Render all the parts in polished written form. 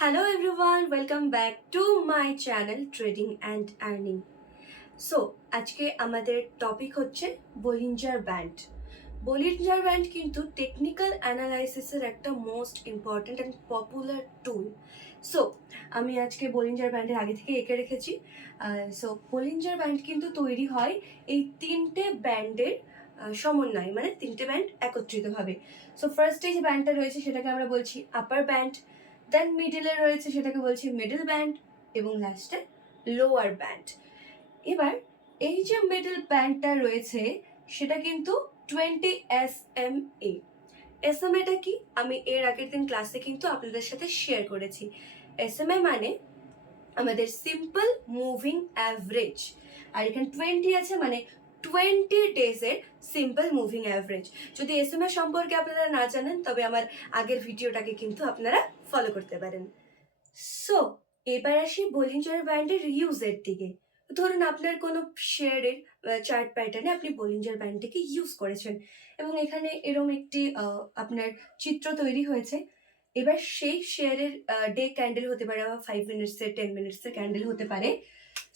Hello everyone, welcome back to my channel Trading and Earning. So, আজকে আমাদের topic হচ্ছে Bollinger band. Bollinger band কিন্তু technical অ্যানালাইসিসের একটা most important and popular tool. So আমি আজকে Bollinger ব্যান্ডের আগে থেকে এঁকে রেখেছি। সো বলিঞ্জার ব্যান্ড কিন্তু তৈরি হয় এই তিনটে ব্যান্ডের সমন্বয়, মানে তিনটে ব্যান্ড একত্রিতভাবে। সো ফার্স্টে যে ব্যান্ডটা রয়েছে সেটাকে আমরা বলছি আপার ব্যান্ড, দেন মিডলে রয়েছে সেটাকে বলছি মিডল ব্যান্ড, এবং লাস্টে লোয়ার ব্যান্ড। এবার এই যে মিডল ব্যান্ডটা রয়েছে সেটা কিন্তু 20 SMA। SMA টা কি আমি এর আগের দিন ক্লাসে কিন্তু আপনাদের সাথে শেয়ার করেছি। SMA মানে আমাদের সিম্পল মুভিং অ্যাভারেজ, আর এখানে 20 আছে মানে 20 ডেজের সিম্পল মুভিং অ্যাভারেজ। যদি SMA সম্পর্কে আপনারা না জানেন তবে আমার আগের ভিডিওটাকে কিন্তু আপনারা ফলো করতে পারেন। সো এবার আসি বলিঞ্জার ব্যান্ডের ইউজের দিকে। ধরুন আপনার কোনো শেয়ারের চার্ট প্যাটার্নে আপনি বলিঞ্জার ব্যান্ডটিকে ইউজ করেছেন এবং এখানে এরকম একটি আপনার চিত্র তৈরি হয়েছে। এবার সেই শেয়ারের ডে ক্যান্ডেল হতে পারে, 5 মিনিটসের 10 মিনিটসের ক্যান্ডেল হতে পারে।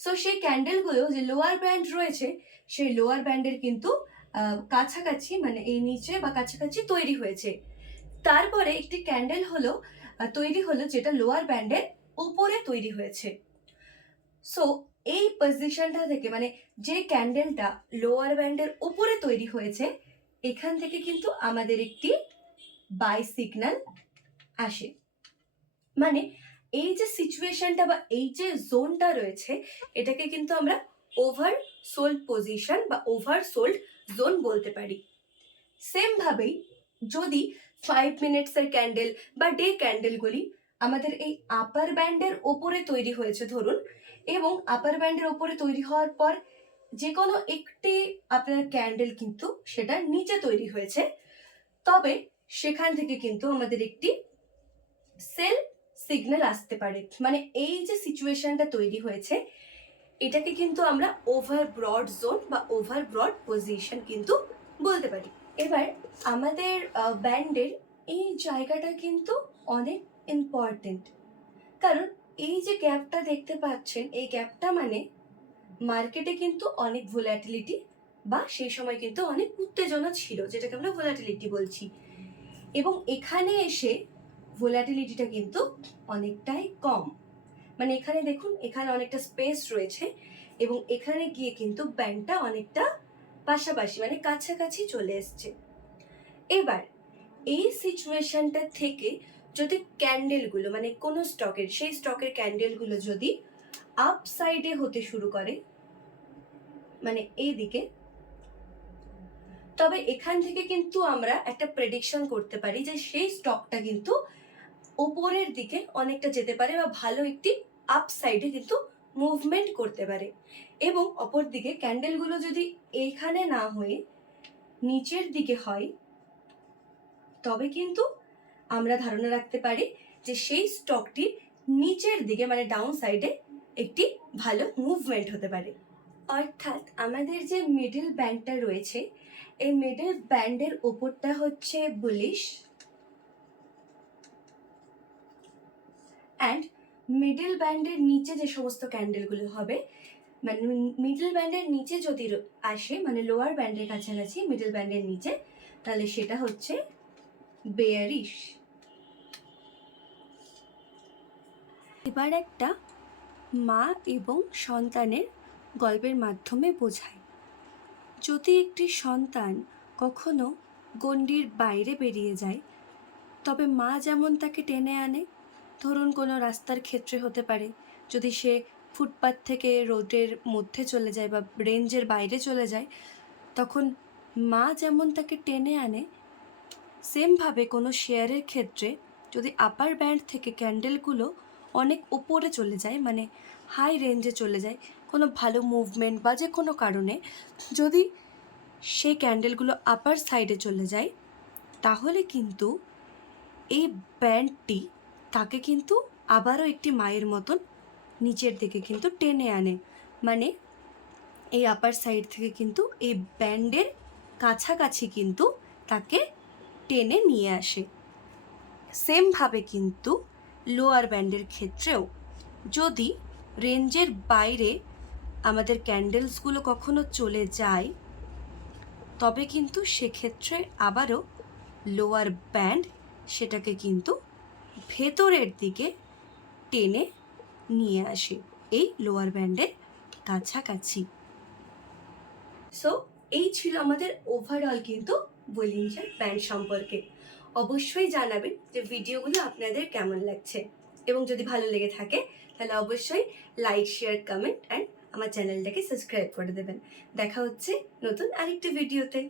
সো সেই ক্যান্ডেলগুলো যে লোয়ার ব্যান্ড রয়েছে সেই লোয়ার ব্যান্ডের কিন্তু কাছাকাছি, মানে এই নিচে বা কাছাকাছি তৈরি হয়েছে। তারপরে একটি ক্যান্ডেল তৈরি হলো যেটা লোয়ার ব্যান্ডের উপরে তৈরি হয়েছে। সো এই পজিশনটা থেকে, মানে যে ক্যান্ডেলটা লোয়ার ব্যান্ডের উপরে তৈরি হয়েছে, এখান থেকে কিন্তু আমাদের একটি বাই সিগন্যাল আসে। মানে এই যে সিচুয়েশনটা বা এই যে জোনটা রয়েছে এটাকে কিন্তু আমরা ওভার সোল্ড পজিশন বা ওভার সোল্ড জোন বলতে পারি। সেম ভাবেই যদি 5 মিনিটসের ক্যান্ডেল বা ডে ক্যান্ডেলগুলি আমাদের এই আপার ব্যান্ডের ওপরে তৈরি হয়েছে ধরুন, এবং আপার ব্যান্ডের ওপরে তৈরি হওয়ার পর যে কোনো একটি আপনার ক্যান্ডেল কিন্তু সেটা নিচে তৈরি হয়েছে, তবে সেখান থেকে কিন্তু আমাদের একটি সেল সিগন্যাল আসতে পারে। মানে এই যে সিচুয়েশনটা তৈরি হয়েছে এটাকে কিন্তু আমরা ওভার ব্রড জোন বা ওভার ব্রড পজিশন কিন্তু বলতে পারি। এবার আমাদের ব্যান্ডের এই জায়গাটা কিন্তু অনেক ইম্পর্টেন্ট, কারণ এই যে গ্যাপটা দেখতে পাচ্ছেন এই গ্যাপটা মানে মার্কেটে কিন্তু অনেক ভোলাটিলিটি বা সেই সময় কিন্তু অনেক উত্তেজনা ছিল, যেটাকে আমরা ভোলাটিলিটি বলছি, এবং এখানে এসে ভোলাটিলিটিটা কিন্তু অনেকটাই কম। মানে এখানে দেখুন এখানে অনেকটা স্পেস রয়েছে এবং এখানে গিয়ে কিন্তু ব্যান্ডটা অনেকটা পাশাপাশি মানে কাছাকাছি চলে এসছে। এবার এই সিচুয়েশনটা থেকে যদি ক্যান্ডেলগুলো, মানে কোনো স্টকের সেই স্টকের ক্যান্ডেলগুলো যদি আপ সাইডে হতে শুরু করে, মানে এই দিকে, তবে এখান থেকে কিন্তু আমরা একটা প্রেডিকশন করতে পারি যে সেই স্টকটা কিন্তু ওপরের দিকে অনেকটা যেতে পারে বা ভালো একটি আপ সাইডে কিন্তু মুভমেন্ট করতে পারে। এবং অপর দিকে ক্যান্ডেলগুলো যদি এইখানে না হয়ে নিচের দিকে হয় তবে কিন্তু আমরা ধারণা রাখতে পারি যে সেই স্টকটি নিচের দিকে মানে ডাউন সাইডে একটি ভালো মুভমেন্ট হতে পারে। অর্থাৎ আমাদের যে মিডল ব্যান্ডটা রয়েছে এই মিডল ব্যান্ডের ওপরটা হচ্ছে বুলিশ, অ্যান্ড মিডল ব্যান্ডের নিচে যে সমস্ত ক্যান্ডেলগুলো হবে, মানে মিডল ব্যান্ডের নিচে যদি আসে, মানে লোয়ার ব্যান্ডের কাছাকাছি মিডল ব্যান্ডের নিচে, তাহলে সেটা হচ্ছে বেয়ারিশ। এবার একটা মা এবং সন্তানের গল্পের মাধ্যমে বোঝায়। যদি একটি সন্তান কখনো গণ্ডির বাইরে বেরিয়ে যায় তবে মা যেমন তাকে টেনে আনে, ধরুন কোনো রাস্তার ক্ষেত্রে হতে পারে, যদি সে ফুটপাথ থেকে রোডের মধ্যে চলে যায় বা রেঞ্জের বাইরে চলে যায় তখন মা যেমন তাকে টেনে আনে, সেমভাবে কোনো শেয়ারের ক্ষেত্রে যদি আপার ব্যান্ড থেকে ক্যান্ডেলগুলো অনেক ওপরে চলে যায়, মানে হাই রেঞ্জে চলে যায় কোনো ভালো মুভমেন্ট বা যে কোনো কারণে, যদি সেই ক্যান্ডেলগুলো আপার সাইডে চলে যায় তাহলে কিন্তু এই ব্যান্ডটি তাকে কিন্তু আবারও একটি মায়ের মতন নিচের দিকে কিন্তু টেনে আনে। মানে এই আপার সাইড থেকে কিন্তু এই ব্যান্ডের কাছাকাছি কিন্তু তাকে টেনে নিয়ে আসে। সেমভাবে কিন্তু লোয়ার ব্যান্ডের ক্ষেত্রেও যদি রেঞ্জের বাইরে আমাদের ক্যান্ডেলসগুলো কখনো চলে যায়, তবে কিন্তু সেক্ষেত্রে আবারও লোয়ার ব্যান্ড সেটাকে কিন্তু ভেতরের দিকে টেনে নিয়ে আসে এই লোয়ার ব্যান্ডের কাছাকাছি। সো এই ছিল আমাদের ওভারঅল কিন্তু বলিঞ্জার ব্যান্ড সম্পর্কে। অবশ্যই জানাবেন যে ভিডিওগুলো আপনাদের কেমন লাগছে, এবং যদি ভালো লেগে থাকে তাহলে অবশ্যই লাইক, শেয়ার, কমেন্ট অ্যান্ড আমার চ্যানেলটাকে সাবস্ক্রাইব করে দেবেন। দেখা হচ্ছে নতুন আরেকটি ভিডিওতে।